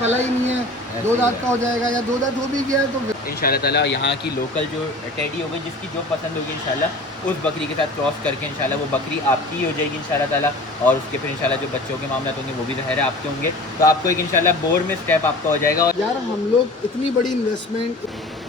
पला ही नहीं है, 2 दांत का हो जाएगा या 2 दांत हो भी गया है तो इंशाल्लाह ताला यहाँ की लोकल जो टेडी होगी जिसकी जो पसंद होगी इंशाल्लाह उस बकरी के साथ क्रॉस करके इंशाल्लाह वो बकरी आपकी ही हो जाएगी इंशाल्लाह ताला। और उसके फिर इंशाल्लाह जो बच्चों के मामला होंगे वो भी ज़ाहिर है आपके होंगे, तो आपको एक इंशाल्लाह बोर में स्टेप आपका हो जाएगा। और यार हम लोग इतनी बड़ी इन्वेस्टमेंट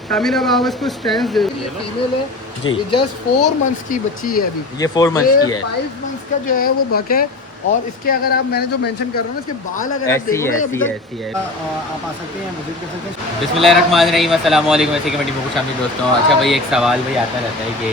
शामिल अब इसको स्ट्रेंथ दे, ये फीमेल है जी, ये जस्ट 4 मंथ्स की बच्ची है अभी, ये 4 मंथ्स की है, 5 मंथ्स का जो है वो बक है। और इसके अगर आप मैंने जो मेंशन कर रहा हूँ ना इसके बाल अगर आप देखो ना अभी तक आप आ सकते हैं, विजिट कर सकते हैं। बिस्मिल्लाहिर्रहमानिर्रहीम, अस्सलाम वालेकुम। ऐसे कमेटी में खुश आमदीद दोस्तों। अच्छा भाई एक सवाल भाई आता रहता है कि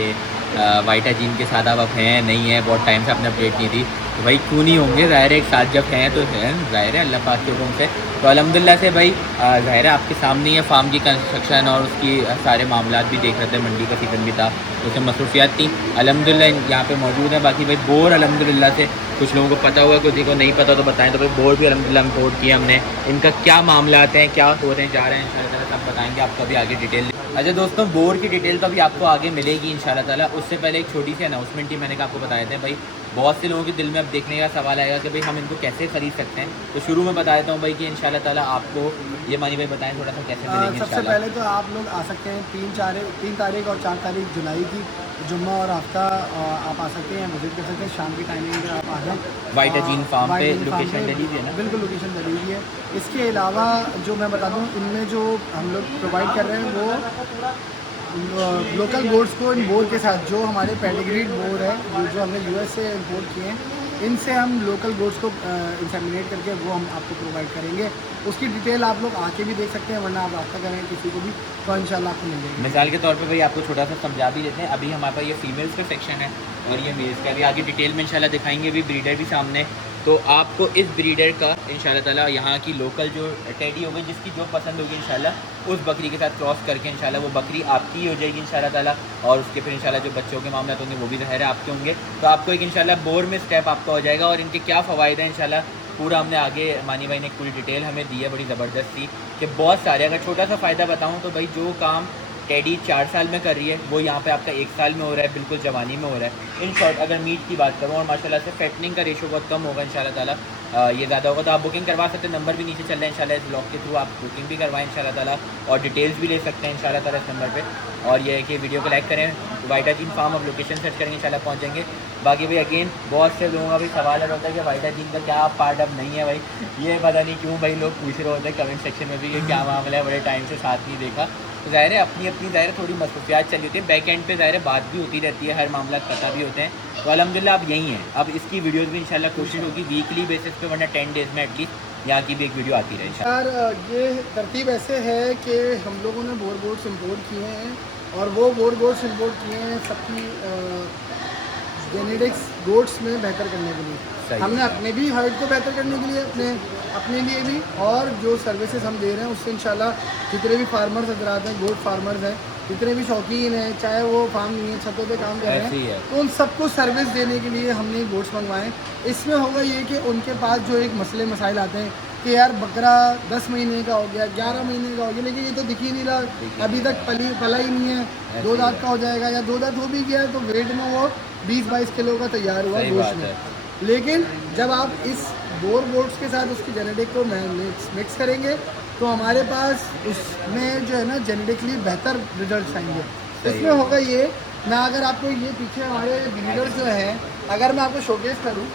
वाइटा जीन के साथ आप हैं नहीं है, बहुत टाइम से आपने अपडेट नहीं दी, तो भाई क्यों नहीं होंगे? ज़ाहिर है एक साथ जब हैं तो है, ज़ाहिर है अल्लाह पाक के हुक्म से। तो अल्हम्दुलिल्लाह से भाई ज़ाहिर है आपके सामने ही है फार्म की कंस्ट्रक्शन और उसकी सारे मामला भी देख रहे थे, मंडी का सीजन भी था तो उसमें मसरूफियात थी। अल्हम्दुलिल्लाह यहाँ पे मौजूद है। बाकी भाई बोर अल्हम्दुलिल्लाह से कुछ लोगों को पता हुआ, किसी को नहीं पता तो बताएं। तो भाई बोर भी अल्हम्दुलिल्लाह इम्पोर्ट किया हमने, इनका क्या मामला आते हैं, क्या हो रहे हैं जा रहे हैं इंशाल्लाह सब बताएंगे आपको अभी आगे डिटेल। अच्छा दोस्तों, बोर की डिटेल तो अभी आपको आगे मिलेगी इंशाल्लाह ताला। उससे पहले एक छोटी सी अनाउंसमेंट ही मैंने आपको बताया था भाई, बहुत से लोगों के दिल में अब देखने का सवाल आएगा कि भाई हम इनको कैसे खरीद सकते हैं। तो शुरू में बता देता हूँ भाई कि इंशाल्लाह ताला आपको ये मानी भाई बताएं थोड़ा सा कैसे मिलेंगे। सबसे पहले तो आप लोग आ सकते हैं 3 तारीख और 4 तारीख जुलाई की जुम्मा और हफ्ता आप आ सकते हैं, विजिट कर सकते हैं शाम की टाइमिंग में आप आ जाएँ। वाइटा जीन फार्म पे लोकेशन दे दीजिए ना। बिल्कुल लोकेशन दे दीजिए। इसके अलावा जो मैं बता दूँ इनमें जो हम लोग प्रोवाइड कर रहे हैं वो लोकल बोर्ड्स को इन बोर्ड के साथ जो हमारे पेडिग्रीड बोर्ड है जो हमने यूएस से इम्पोर्ट किए हैं, इनसे हम लोकल बोर्ड्स को इंसेमिनेट करके वो हम आपको प्रोवाइड करेंगे। उसकी डिटेल आप लोग आके भी देख सकते हैं, वरना आप रब्ता करें किसी को भी तो इंशाल्लाह आपको मिल जाएगी। मिसाल के तौर पे भाई आपको छोटा सा समझा भी देते हैं। अभी हमारे पास ये फीमेल्स का सेक्शन है और ये मेल्स का भी आगे डिटेल में इंशाल्लाह दिखाएंगे। भी ब्रीडर भी सामने, तो आपको इस ब्रीडर का इंशाल्लाह ताला यहाँ की लोकल जो टेडी होगी जिसकी जो पसंद होगी इंशाल्लाह उस बकरी के साथ क्रॉस करके इंशाल्लाह वो बकरी आपकी ही हो जाएगी इंशाल्लाह ताला। और उसके फिर इंशाल्लाह जो बच्चों के मामला होंगे वो भी ज़ाहिर है आपके होंगे, तो आपको एक इंशाल्लाह बोर में स्टेप आपका हो जाएगा। और इनके क्या फ़वाइद हैं इंशाल्लाह पूरा हमने आगे मानी भाई ने पूरी डिटेल हमें दी है, बड़ी ज़बरदस्त थी कि बहुत सारे। अगर छोटा सा फ़ायदा बताऊँ तो भाई जो काम टेडी 4 साल में कर रही है वो यहाँ पे आपका 1 साल में हो रहा है, बिल्कुल जवानी में हो रहा है। इन शॉर्ट अगर मीट की बात करूँ और माशाल्लाह से फैटनिंग का रेशो बहुत कम होगा इंशाल्लाह ताला, ये ज़्यादा होगा। तो आप बुकिंग करवा सकते हैं, नंबर भी नीचे चल रहा है इंशाल्लाह, इस ब्लॉग के थ्रू आप बुकिंग भी करवाएं इंशाल्लाह ताला और डिटेल्स भी ले सकते हैं इंशाल्लाह ताला इस नंबर पे। और ये है कि वीडियो को लाइक करें, वाइटा जीन फार्म अब लोकेशन सर्च करेंगे इंशाल्लाह पहुँच जाएंगे। बाकी भाई अगेन बहुत से लोगों का भी सवाल होता है कि वाइटा जीन का क्या पार्ट अब नहीं है भाई, ये पता नहीं क्यों भाई लोग पूछ रहे होते हैं कमेंट सेक्शन में भी कि क्या मामला है, बड़े टाइम से साथ नहीं देखा। तो ज़ाहिर है अपनी अपनी ज़ाहिर थोड़ी मसरूफियात चली होती है, बैक एंड पे ज़ाहिर बात भी होती रहती है, हर मामला पता भी होते हैं। तो अल्हम्दुलिल्लाह अब यही है, अब इसकी वीडियोस भी इंशाल्लाह कोशिश होगी वीकली बेसिस पे, वरना 10 डेज़ में एटलीस्ट यहाँ की भी एक वीडियो आती रहे इंशाल्लाह। यार ये तरतीब ऐसे है कि हम लोगों ने बोर्ड्स इम्पोर्ट किए हैं और वो बोर्ड्स इम्पोर्ट किए हैं सबकी जेनेटिक्स गोट्स में बेहतर करने के लिए। हमने अपने भी हाइट को बेहतर करने के लिए अपने लिए भी, और जो सर्विसेज हम दे रहे हैं उससे इंशाल्लाह जितने भी फार्मर्स हजरात हैं, गोट फार्मर्स हैं, जितने भी शौकीन हैं, चाहे वो फार्म नहीं है छतों पे काम कर रहे हैं, तो उन सबको सर्विस देने के लिए हमने गोट्स मंगवाए। इसमें होगा ये कि उनके पास जो एक मसले मसाइल आते हैं कि यार बकरा 10 महीने का हो गया, 11 महीने का हो गया, लेकिन ये तो दिख ही नहीं रहा, अभी तक पला ही नहीं है, 2 दांत का हो जाएगा या 2 दांत हो भी गया तो वेट में वो 20-22 किलो का तैयार हुआ गोश्त में। लेकिन जब आप इस बोर्ड्स के साथ उसकी जेनेटिक को मिक्स करेंगे तो हमारे पास उसमें जो है ना जेनेटिकली बेहतर रिजल्ट आएंगे। इसमें होगा ये, मैं अगर आपको ये पीछे हमारे ब्रीडर जो है अगर मैं आपको शोकेस करूँ,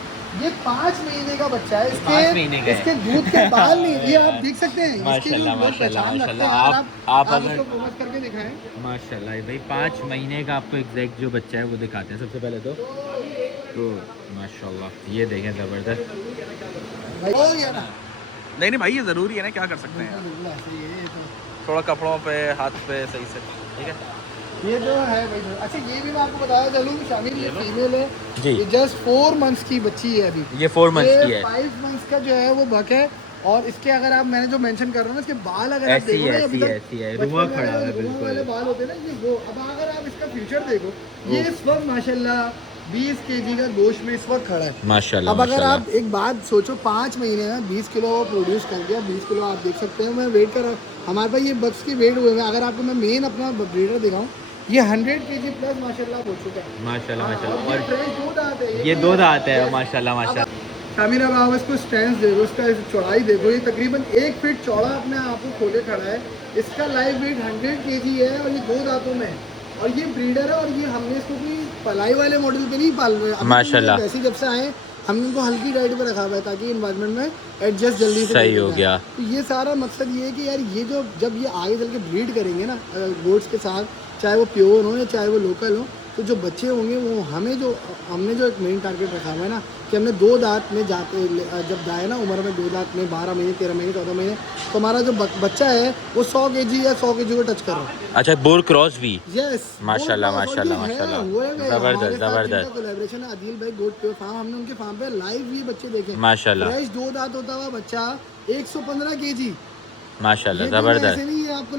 ये 5 महीने का बच्चा है, इसके दूध के बाल नहीं, ये आप देख सकते हैं, माशाल्लाह माशाल्लाह माशाल्लाह। आप अगर फोकस करके दिखाएं माशाल्लाह भाई 5 महीने का आपको एग्जैक्ट जो बच्चा है वो दिखाते हैं सबसे पहले तो माशाल्लाह ये देखें ज़बरदस्त। नहीं भाई ये ज़रूरी है ना, क्या कर सकते हैं, थोड़ा कपड़ों पे हाथ पे सही से, ठीक है। ये जो है भाई, अच्छा ये भी मैं आपको बताया चलूँ शामिल, ये फीमेल है जी, ये जस्ट 4 मंथ्स की बच्ची है अभी, ये 4 मंथ्स की है, 5 मंथ्स का जो है वो बक है। और इसके अगर आप मैंने जो मेंशन कर रहा हूँ ना इसके बाल अगर आप देखो ना ऐसी है रुआ खड़ा है बिल्कुल वाले बाल होते हैं ना ये वो, अब अगर आप इसका फ्यूचर देखो ये इस वक्त माशाल्लाह 20 केजी का गोश्त में इस वक्त खड़ा है माशाल्लाह। अब अगर आप एक बात सोचो 5 महीने में 20 किलो प्रोड्यूस कर दिया, 20 किलो आप देख सकते हैं। मैं वेट कर हमारे पास ये बक्स की वेट हुए हैं, अगर आपको मैं मेन अपना ब्रीडर दिखाऊँ ये 100 केजी प्लस माशाल्लाह हो चुका है माशाल्लाह माशाल्लाह। और ये 2 दांत है, ये 2 दांत है माशाल्लाह माशाल्लाह। सामिर अब आप इसको स्टैंड देखो, इसका चौड़ाई देखो, ये तकरीबन 1 फीट चौड़ा अपने आप को खोले खड़ा है। इसका लाइव वेट 100 kg है और ये 2 दांतों में है और ये ब्रीडर है। और ये हमने इसको कोई पलाई वाले मॉडल पे नहीं पाल रहे, माशाल्लाह। वैसे जब से आए हमने इनको हल्की डाइट पे रखा हुआ है ताकि इन्वायरमेंट में एडजस्ट जल्दी से सही हो गया। तो ये सारा मकसद ये है कि यार ये जो जब ये आगे चल के ब्रीड करेंगे ना गोट्स के साथ, चाहे वो प्योर हो या चाहे वो लोकल हो, तो जो बच्चे होंगे वो हमने जो एक मेन टारगेट रखा हुआ है ना कि हमने 2 दांत में जाते जब जाए ना उम्र में 2 दांत में 12 महीने 13 महीने 14 महीने, तो हमारा जो बच्चा है वो 100 kg या 100 kg को टच कर रहा है। अच्छा, बोर क्रॉस भी। यस, माशाल्लाह माशाल्लाह माशाल्लाह, जबरदस्त जबरदस्त। कोलैबोरेशन है आदिल भाई गोट प्योर फार्म, हमने उनके फार्म पे लाइव ये बच्चे देखे माशाल्लाह फ्रेश 2 दांत होता हुआ बच्चा 115 kg। माशाल्लाह ये कोई ऐसे जबरदस्त नहीं है, आपको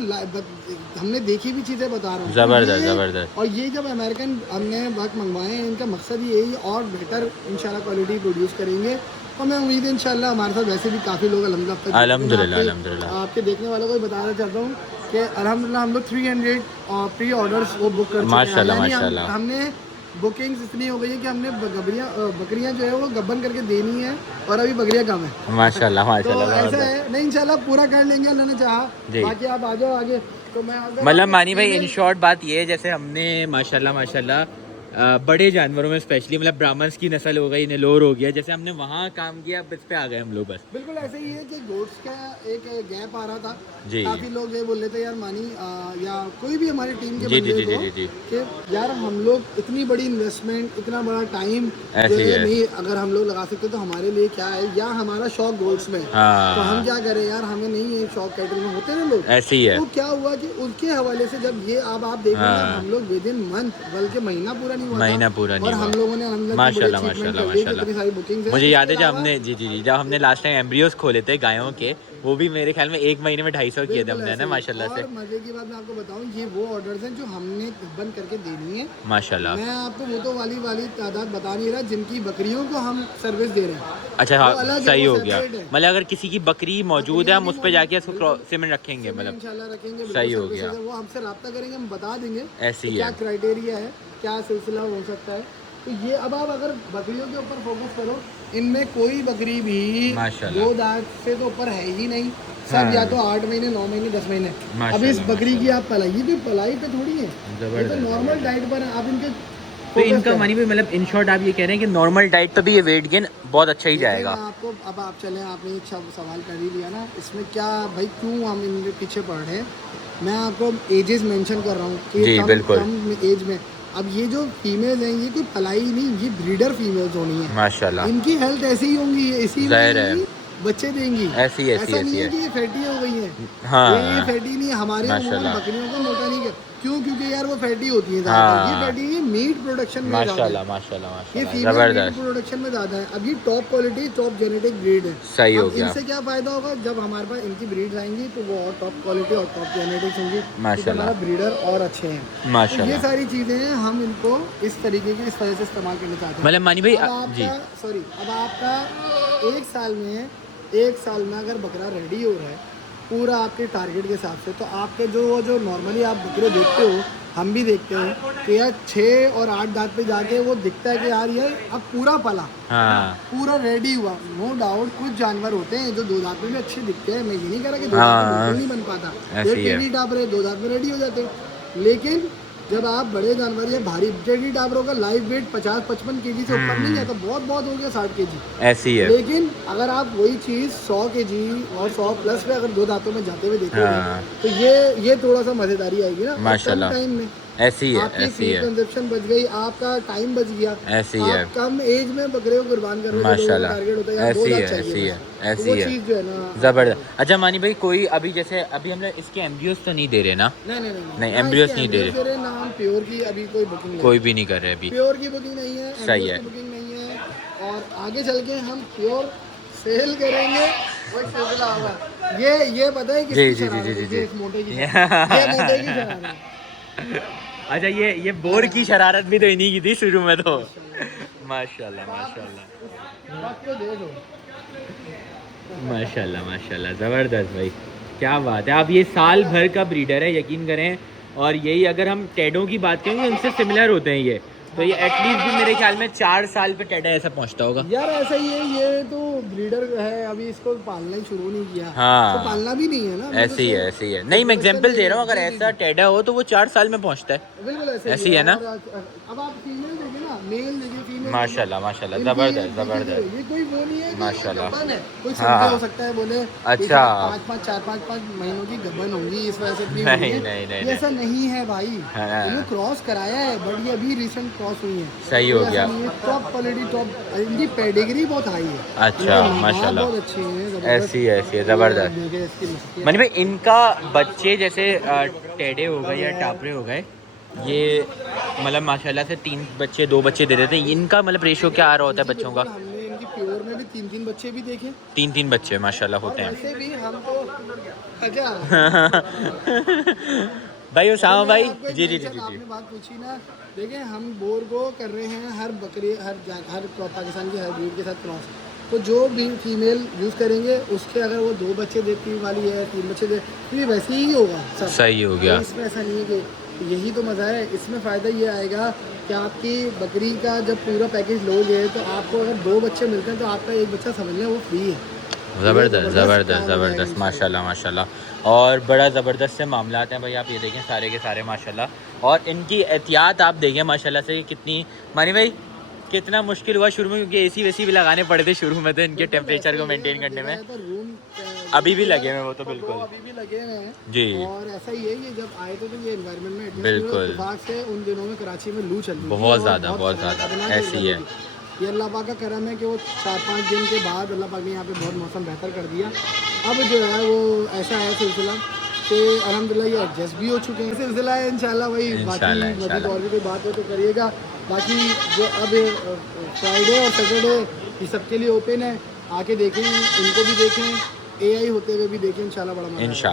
हमने देखी भी चीज़ें बता रहा हूँ। जबरदस्त ये- जबरदस्त। और ये जब अमेरिकन हमने बक मंगवाए हैं, इनका मकसद ये है और बेटर इंशाल्लाह क्वालिटी प्रोड्यूस करेंगे। और मैं उम्मीद है इंशाल्लाह हमारे साथ वैसे भी काफ़ी लोग अल्हम्दुलिल्लाह आपके देखने वालों को भी बताना चाहता हूँ कि अल्हम्दुलिल्लाह हम लोग 300 प्री ऑर्डर्स वो बुक कर चुके हैं। माशाल्लाह, यानी माशाल्लाह। हमने बुकिंग्स इतनी हो गई है कि हमने बकरियां जो है वो गब्बन करके देनी है और अभी बकरियां कम है। माशाल्लाह तो माशाल्लाह ऐसा जबरदस्त। है नहीं, इंशाल्लाह पूरा कर लेंगे अल्लाह ने चाहा। जी। बाकी आप आ जाओ आगे। तो मैं मतलब मानी भाई इन शॉर्ट बात ये है, जैसे हमने माशाल्लाह माशाल्लाह बड़े जानवरों में स्पेशली मतलब ब्राह्मण्स की नस्ल हो गई, नेलोर हो गया, जैसे हमने वहाँ काम किया, अब इस पे आ गए हम लोग बस। बिल्कुल ऐसे ही है कि गोट्स का एक गैप आ रहा था। जी। काफी लोग ये बोल रहे थे यार मानी या कोई भी हमारी टीम के जी बंदे जी जी को जी जी कि यार हम लोग इतनी बड़ी इन्वेस्टमेंट, इतना बड़ा टाइम ऐसे ही है। नहीं अगर हम लोग लगा सकते तो हमारे लिए क्या है, या हमारा शौक गोट्स में है। हाँ। तो हम क्या करें यार, हमें नहीं है शौक कैटल में होते ना लोग। ऐसे ही है। तो क्या हुआ कि उसके हवाले से जब ये अब आप देखो ना, हाँ। हम लोग विद इन मंथ, बल्कि महीना पूरा नहीं हुआ था, महीना पूरा और नहीं हम हुआ। लोगों ने अल्हम्दुलिल्लाह माशाल्लाह बड़ी achievement माशाल्लाह कर ली, माशाल्लाह। इतनी सारी bookings हैं। मुझे याद है इसके जब अलावा- हमने जी जी जी जब हमने लास्ट टाइम एम्ब्रियोस खोले थे गायों के, वो भी मेरे ख्याल में 1 महीने में 250 किए थे बिल्कुल हमने ऐसे ना ही। माशाल्लाह से। और मजे की बात मैं आपको बताऊं, ये वो ऑर्डर्स हैं जो हमने बंद करके देनी है। माशाल्लाह। मैं आपको वो तो वाली तादाद बता नहीं रहा जिनकी बकरियों को हम सर्विस दे रहे हैं। अच्छा वो हाँ, अलग है, सही वो हो गया। separate है। मतलब अगर किसी की बकरी मौजूद है, हम उस पर जाके इसको बिल्कुल। सीमेंट रखेंगे, मतलब इंशाल्लाह रखेंगे, बिल्कुल सही हो services गया। है, वो हमसे रब्ता करेंगे, हम बता देंगे ऐसे ही कि क्या है। क्राइटेरिया है, क्या सिलसिला हो सकता है। तो ये अब आप अगर बकरियों के ऊपर फोकस करो, इनमें कोई बकरी भी माशाल्लाह। 2 दांत से तो ऊपर है ही नहीं। सब हाँ। या तो 8 महीने 9 महीने 10 महीने। अब माशाल्लाह, इस बकरी की आप पलाई, ये पलाई पे थोड़ी है, ये तो जबरदस्त, नॉर्मल डाइट पर है। आप इनके तो focus इनका करें। मानी भी मतलब इन शॉर्ट आप ये कह रहे हैं कि नॉर्मल डाइट पे भी ये वेट गेन बहुत अच्छा ही देखिए, जाएगा। मैं आपको अब आप चलें, आपने एक सवाल कर ही लिया ना, इसमें क्या भाई क्यों हम इनके पीछे पड़ रहे हैं। मैं आपको एजेस मेंशन कर रहा हूँ कि जी, बिल्कुल। कम एज में। अब ये जो फीमेल्स हैं, ये कोई पलाई नहीं, ये ब्रीडर फीमेल्स होनी है। माशाल्लाह। इनकी हेल्थ ऐसी ही होंगी, इसी जाहिर है। में बच्चे देंगी। ऐसी ऐसा नहीं है है। कि ये फैटी हो गई हैं। हाँ। ये फैटी नहीं है। हमारे माशाल्लाह। अमूमन बकरियों को मोटा नहीं कर, क्यों? क्योंकि यार वो फैटी होती है हाँ। ज़्यादा। ये फैटी नहीं है, मीट प्रोडक्शन में ज़्यादा है। माशाल्लाह माशाल्लाह ये माशाल्लाह फीमेल मीट जबरदस्त। प्रोडक्शन में ज़्यादा है। अब ये top quality, top genetic breed है। सही हो अब गया। इनसे क्या फ़ायदा होगा, जब हमारे पास इनकी ब्रीड्स आएंगी तो वो और टॉप क्वालिटी और टॉप जेनेटिक्स होंगी, तो माशाल्लाह। हमारा ब्रीडर और अच्छे हैं। तो ये माशाल्लाह। सारी चीज़ें हैं, हम इनको इस तरीके की इस वजह से इस्तेमाल करना चाहते हैं। मतलब मानी भाई अब जी आपका सॉरी, अब आपका 1 साल में अगर बकरा रेडी हो रहा है पूरा आपके टारगेट के हिसाब से, तो आपके जो नॉर्मली आप बकरे देखते हो, हम भी देखते हैं कि यार 6 और 8 दांत पे जाके वो दिखता है कि यार ये अब पूरा पला, हाँ पूरा रेडी हुआ। नो डाउट कुछ जानवर होते हैं जो 2 दांत में भी अच्छे दिखते हैं, मैं ये नहीं कह रहा कि 2 दांत में हाँ। बिल्कुल नहीं बन पाता, ऐसे ही है। टेढ़ी टाप रहे 2 दांत में रेडी हो जाते हैं। लेकिन जब आप बड़े जानवर या भारी टेढ़ी टापरों का लाइव वेट 50-55 kg से ऊपर नहीं जाता, बहुत हो गया 60 kg। ऐसी है। लेकिन अगर आप वही चीज़ 100 kg और 100 प्लस पे अगर 2 दांतों में जाते हुए देखोगे, हाँ। तो ये थोड़ा सा मजेदारी आएगी ना। माशाल्लाह। कम टाइम में ऐसी है आपकी ऐसी फीड है कंजप्शन बच गई, आपका टाइम बच गया, ऐसी है। आप कम एज में बकरे को कुर्बान कर रहे हो। माशाल्लाह। टारगेट होता है यार 2 ऐसी दांत है चाहिए ऐसी है बस। तो ऐसी वो है चीज़ जो है ना जबरदस्त। अच्छा मानी भाई कोई अभी जैसे अभी हम लोग इसके एम्ब्रियोस तो नहीं दे रहे ना? नहीं नहीं, ना एम्ब्रियोस इसके नहीं दे एम्ब्रियोस रहे, ना हम प्योर की अभी कोई बुकिंग कोई भी नहीं कर रहे अभी। प्योर की बुकिंग नहीं है, सही एम्ब्रियोस है। की बुकिंग नहीं है। और आगे चल के हम प्योर सेल करेंगे, वही सिलसिला होगा। ये पता है जी, किसकी जी, जी, शरारत जी, है? जी। ये इस मोटे की शरारत है। ये मोटे की शरारत है। अच्छा ये बोर की शरारत भी तो इन्हीं की थी शुरू में तो। माशाल्लाह माशाल्लाह बात को देखो। माशाल्लाह माशाल्लाह ज़बरदस्त भाई, क्या बात है। आप ये साल भर का ब्रीडर है, यकीन करें। और यही अगर हम टेडों की बात करें, उनसे सिमिलर होते हैं ये। तो ये एटलीस्ट भी मेरे ख्याल में 4 साल पे टेडा ऐसा पहुंचता होगा। यार ऐसा ही है, ये तो ब्रीडर है, अभी इसको पालना ही शुरू नहीं किया। हाँ। तो पालना भी नहीं है ना, ऐसे ही है, ऐसे ही है। नहीं, मैं एग्जांपल दे रहा हूँ, अगर ऐसा टेडा हो तो वो 4 साल में पहुंचता है। बिल्कुल ऐसे ही है ना। अब आप फीमेल देखिए ना, मेल देखिए, फीमेल माशाल्लाह माशाल्लाह, जबरदस्त जबरदस्त। ये कोई वो नहीं है कि माशाल्लाह। गब्बन है, कोई हाँ। संख्या हो सकता है बोले अच्छा। 4-5 महीनों की गब्बन होंगी इस वजह से इतनी नहीं, होगी। नहीं, नहीं, ये ऐसा नहीं है भाई। हाँ। ये क्रॉस कराया है, बट ये अभी रिसेंट क्रॉस हुई है। सही हो गया। टॉप क्वालिटी, टॉप, इनकी पेडिग्री बहुत हाई है। अच्छा, इनके माँ माशाल्लाह। बहुत अच्छे हैं, ऐसी है, ऐसी है, जबरदस्त। देखिए इसकी नस्ल। मनी भाई, इनका बच्चे जैसे टेढ़े हो गए या टापरे हो गए, ये मतलब माशाल्लाह से 3 बच्चे 2 बच्चे दे देते हैं। इनका मतलब रेशो क्या आ रहा होता है बच्चों का? हमने इनकी प्योर में भी 3-3 बच्चे भी देखे। 3-3 बच्चे माशाल्लाह होते हैं। वैसे भी हम तो अच्छा भाई उसामा भाई, आपको एक जी जी जी mention, जी आपने बात पूछी ना, देखिए हम बोर को कर रहे हैं हर बकरी, हर पाकिस्तान की हर ब्रीड के साथ क्रॉस। तो जो भी फीमेल यूज़ करेंगे उसके अगर वो 2 बच्चे देखने वाली है, 3 बच्चे देख, तो ये वैसे ही होगा सब। सही हो गया। तो इसमें ऐसा नहीं है कि, यही तो मज़ा है इसमें। फ़ायदा ये आएगा कि आपकी बकरी का जब पूरा पैकेज लोगे तो आपको अगर 2 बच्चे मिलते हैं तो आपका एक बच्चा समझ लें वो फ्री है। ज़बरदस्त ज़बरदस्त काम हो जाएगा ज़बरदस्त, इंशाल्लाह। माशाल्लाह माशाल्लाह। और बड़ा ज़बरदस्त से मामलात हैं भाई, आप ये देखें सारे के सारे माशाल्लाह। और इनकी एहतियात आप देखें माशाल्लाह से कितनी। मानी भाई, कितना मुश्किल हुआ शुरू में, क्योंकि एसी वेसी भी लगाने पड़े थे शुरू में तो इनके टेम्परेचर को मेंटेन करने में। तो रूम अभी भी लगे हुए हैं वो तो बिल्कुल। अभी भी लगे हुए हैं जी। और ऐसा ही है, ये जब आए थे तो ये एनवायरनमेंट में adjust बिल्कुल। हुए। इत्तेफाक से उन दिनों में कराची में लू चल रही थी बहुत और ज़्यादा, बहुत ज़्यादा, खतरनाक ऐसी गर्मी है। थी। ये अल्लाह पाक का करम है कि वो 4-5 दिन के बाद अल्लाह पाक ने यहाँ पे बहुत मौसम बेहतर कर दिया। अब जो है वो ऐसा है सिलसिला कि अल्हम्दुलिल्लाह ये एडजस्ट भी हो चुके हैं। सिलसिला है इंशाल्लाह। वही बाकी मज़ीद और भी कोई बात हो तो करिएगा। बाकी जो अब फ्राइडे और सैटरडे ये सबके लिए ओपन है, आके देखें, इनको भी देखें, AI होते हुए भी देखें, इंशाल्लाह बड़ा मज़ा आएगा। इंशाल्लाह।